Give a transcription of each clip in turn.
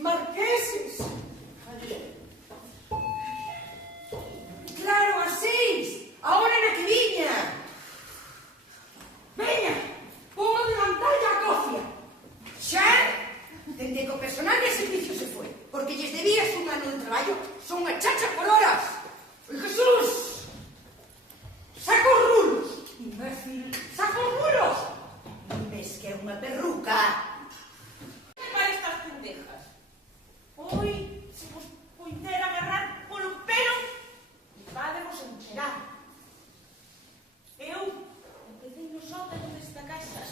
marqueses. Claro, así, ahora na que viña. Veña, vou levantar a cofia. Xa, dende que o personal de servicio se foi, porque lles debías un ano de traballo, son unha chacha por horas. Oi, Jesús! Saca os rulos, imbécil, saca os rulos. Ves que é unha perruca. Que para estas pendejas? Oi, se vos puidera agarrar polo pelo, vademos enterar. Eu empecé no sótano desta casa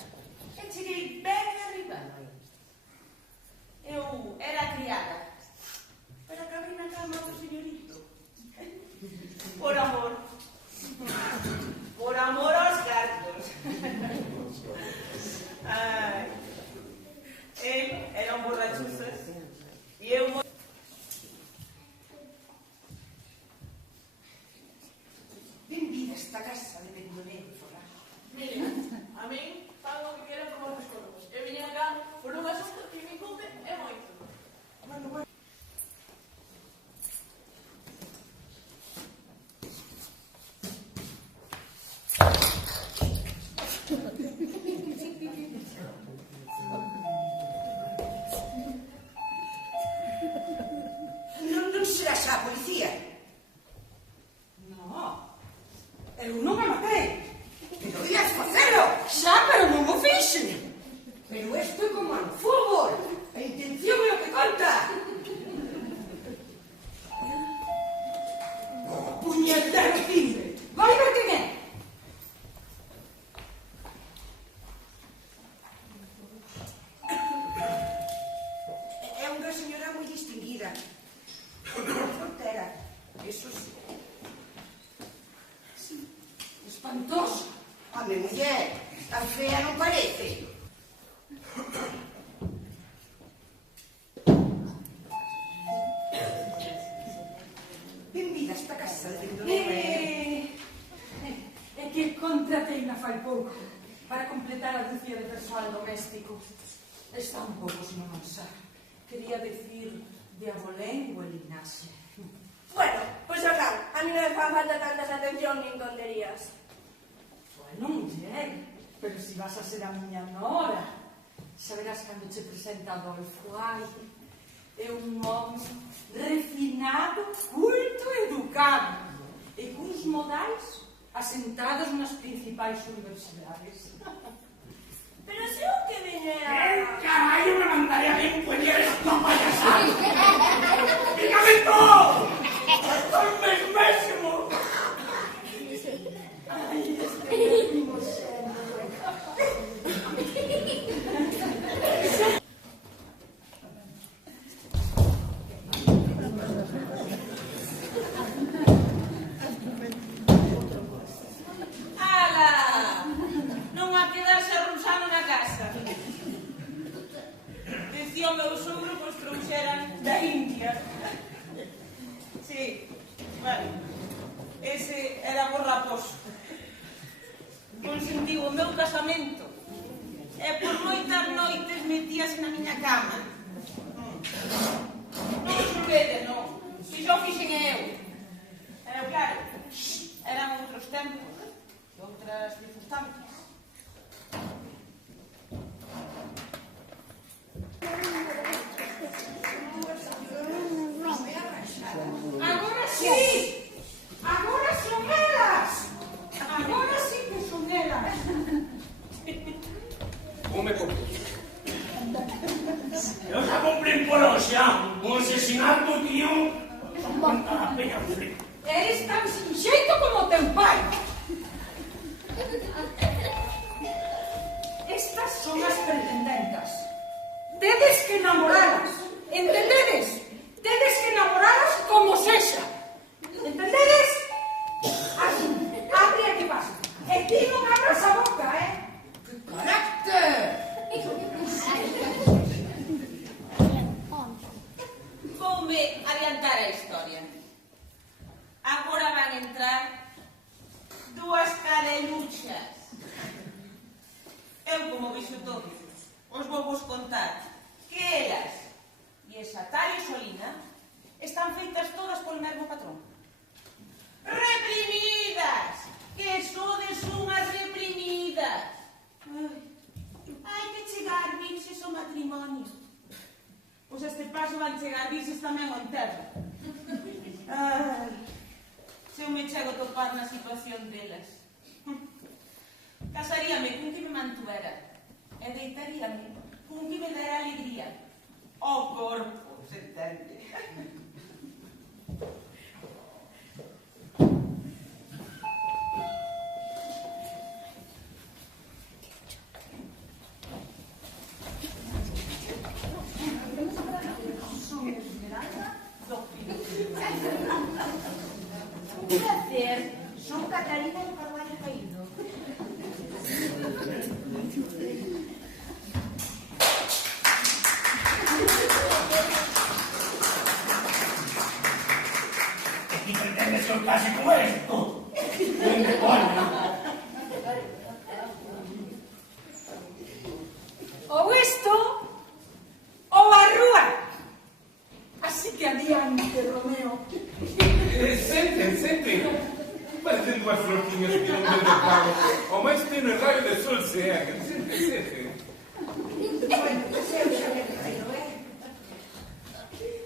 e cheguei ben arriba. Eu era criada, pero acabei na cama do señorito. Por amor. Por amor aos gatos. Ai. Él era un borrachuzas e eu... Benvida a esta casa de Bendolenfora. Mire, a min fago o que quero como os colomos. Eu vine acá por un asunto que me incumbe e moito. Bueno. Non será xa a policía? No, eu non me matei. Pero ias facelo. Xa, pero non o fixen. Pero isto é como no fútbol. A intención é o que conta. Puñetero timbre. Vai ver quen é. É unha señora moi distinguida. Frontera. Eso sí. Sí. Espantoso. A mi muller. Tan fea non parece. Benvida a esta casa de Bendolenfora. É que contrateina fai pouco para completar a dúcia de persoal doméstico. Está un pouco sin avanzar. Quería decir de abolén ou elinaxe. Bueno, pois acá, a mí non me fan falta tantas atención nin tonterías. Bueno, muller, pero si vas a ser a miña nora, xa verás cando che presenta Adolfo. Ai, é un home refinado, culto, educado e cuns modais asentados nas principais universidades. Pero se eu que vine a... Carallo, me mandaré a mí un puñero esta payasada. ¡Dígame todo! ¡Hasta el mesmésimo! Ai, este mesmo xeno. Ala! Non a quedarse arrunxando na casa. Decía o meu sogro que os trouxeran da India. Sí, vale. Ese era por raposo. Consentiu o meu casamento e por moitas noites metíase na miña cama. Non se vede, non. Si xo fixen eu. Pero claro, eran outros tempos, outras circunstancias. Agora sí! Agora son elas! Agora sí que son elas! Come comer. Eu xa cumprín por hoxe, un asesinato, tío. Son cuanta peña frío. Eres tan sin xeito como teu pai! Estas son as pretendentas. Tedes que namoralas, entendedes? Tedes que namoralas como sexa. Entendedes? Así, abre e que pasa. E ti non abras a boca, Que carácter! Voume adiantar a historia. Agora van entrar dúas cadeluchas. Eu, como vixo todo, os vou vos contar que elas e esa tal Solina están feitas todas polo mesmo patrón. Reprimidas! Que sodes unhas reprimidas! Hai que chegar virxes ao matrimonio. Pois a este paso van chegar virxes tamén ao enterro. Se eu me chego a topar na situación delas. Casaríame cun que me mantuvera e deitaríame cun que me dera alegría ao corpo, se entende. Un placer, son Catarina do Carvalho Caído. ¿Y pretendes soltarse como esto? ¿Dónde coño? Ou isto, ou a rúa. Así que adiante, Romeo. Senten. Parecen dúas flortiñas que non ven de pago. O máis tenue raio de sol se erguen. Senten. Bueno, pues eu xa me traio,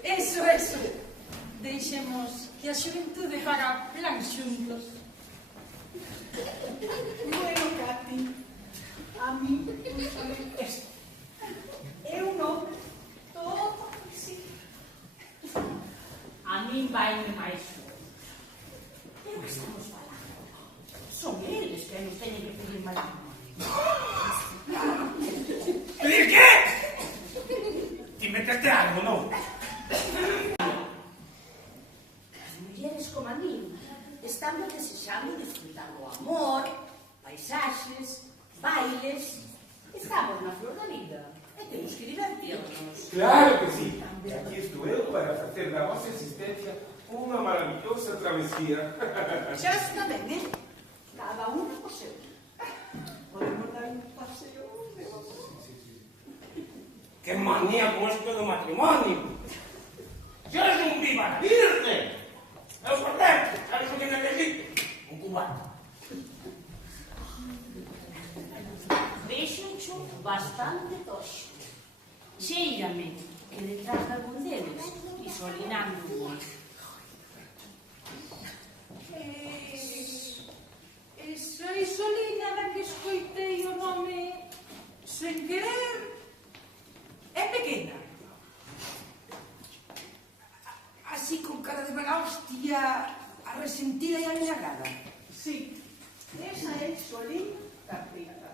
Eso. Deixemos que a xuventude faga plan xuntos. Bueno, Cati, a mí esto. Eu non todo así. A min vaime máis só. Pero que estamos falando? Son eles que nos teñen que pedir matrimonio. ¿Pedir qué? Te inventaste algo, non? As mulleres como a min estamos desexando disfrutar o amor, paisaxes, bailes. Estamos na flor da vida e temos que divertirnos. Claro que sí. E aquí estou eu para facer da vosa existencia unha maravillosa travesía. Xa está ben, Cada unha co seu. Podemos dar un paseo de vos. ¡Qué manía con esto do matrimonio! ¡Yo eres un viva la virgen! ¡El poder! ¿Sabes lo que necesito? Un cubano. Vexo bastante toxo. Xeírame que detrás de algún deles isolinando un ollo. Soy Solina da que escoitei o nome sen querer. É pequena. Así con cara de mala hostia, arresentida e añagada. Sí, esa é Solina Caprica.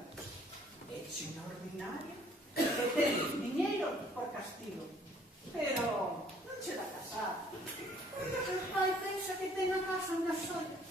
É extraordinaria. E ten diñeiro por castigo. Pero non che dá casar. Porque o seu pai pensa que ten a casa unha sola.